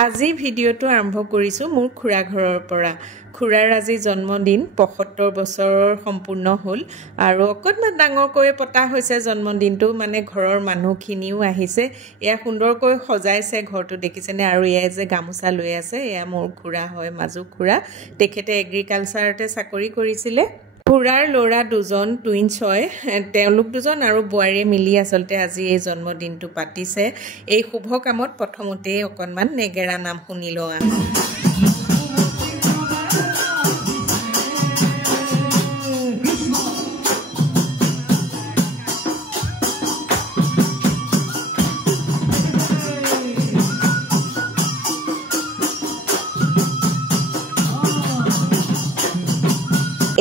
আজি ভিডিঅ'টো আৰম্ভ কৰিছো মোৰ খুৰা ঘৰৰ পৰা। খুৰাৰ আজি জন্মদিন ৭৫ বছৰৰ সম্পূৰ্ণ হ'ল আৰু অকণমান ডাঙৰকৈ পতা হৈছে জন্মদিনটো, মানে ঘৰৰ মানুহখিনিও আহিছে। এয়া সুন্দৰকৈ সজাইছে ঘৰটো, দেখিছেনে? আৰু এয়া যে গামোচা লৈ আছে, এয়া মোৰ খুৰা হয়, মাজু খুৰা। তেখেতে এগ্ৰিকালচাৰতে চাকৰি কৰিছিলে। খুৰাৰ ল'ৰা দুজন টুইনছ হয়, তেওঁলোক দুজন আৰু বোৱাৰীয়ে মিলি আচলতে আজি এই জন্মদিনটো পাতিছে। এই শুভ কামত প্ৰথমতেই অকণমান নেগেৰা নাম শুনি লওঁ।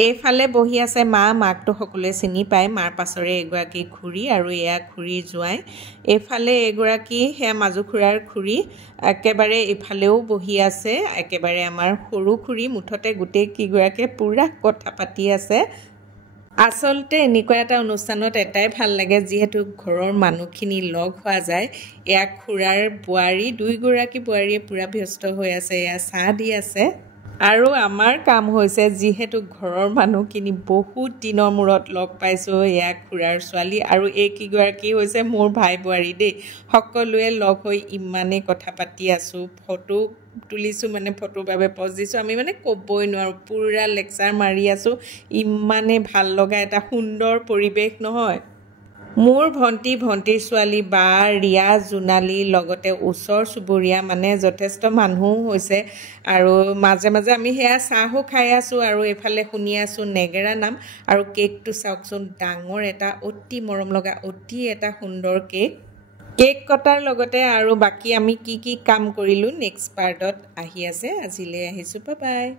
এইফালে বহি আছে মা, মাকটো সকলোৱে চিনি পায়, মাৰ পাছৰে এগৰাকী খুৰী আৰু এয়া খুৰী জোঁৱাই। এইফালে এগৰাকী সেয়া মাজু খুৰাৰ খুৰী, একেবাৰে এইফালেও বহি আছে একেবাৰে আমাৰ সৰু খুৰী। মুঠতে গোটেই কেইগৰাকীয়ে পূৰা কথা পাতি আছে। আচলতে এনেকুৱা এটা অনুষ্ঠানত এটাই ভাল লাগে, যিহেতু ঘৰৰ মানুহখিনি লগ হোৱা যায়। এয়া খুৰাৰ বোৱাৰী, দুইগৰাকী বোৱাৰীয়ে পূৰা ব্যস্ত হৈ আছে, এয়া চাহ দি আছে। আৰু আমাৰ কাম হৈছে, যিহেতু ঘৰৰ মানুহখিনি বহুত দিনৰ মূৰত লগ পাইছোঁ, এয়া খুৰাৰ ছোৱালী আৰু এইকেইগৰাকী হৈছে মোৰ ভাই বোৱাৰী দেই। সকলোৱে লগ হৈ ইমানেই কথা পাতি আছোঁ, ফটো তুলিছোঁ, মানে ফটোৰ বাবে পজ দিছোঁ, আমি মানে ক'বই নোৱাৰোঁ, পূৰা লেকচাৰ মাৰি আছোঁ। ইমানেই ভাল লগা এটা সুন্দৰ পৰিৱেশ নহয়। মোৰ ভণ্টিৰ ছোৱালী বা ৰিয়া, জোনালী, লগতে ওচৰ চুবুৰীয়া, মানে যথেষ্ট মানুহো হৈছে। আৰু মাজে মাজে আমি সেয়া চাহো খাই আছোঁ আৰু এইফালে শুনি আছোঁ নেগেৰা নাম। আৰু কেকটো চাওকচোন, ডাঙৰ এটা অতি মৰম লগা, অতি এটা সুন্দৰ কেক কটাৰ লগতে আৰু বাকী আমি কি কাম কৰিলোঁ নেক্সট পাৰ্টত আহি আছে। আজিলৈ আহিছোঁ, বাই বাই।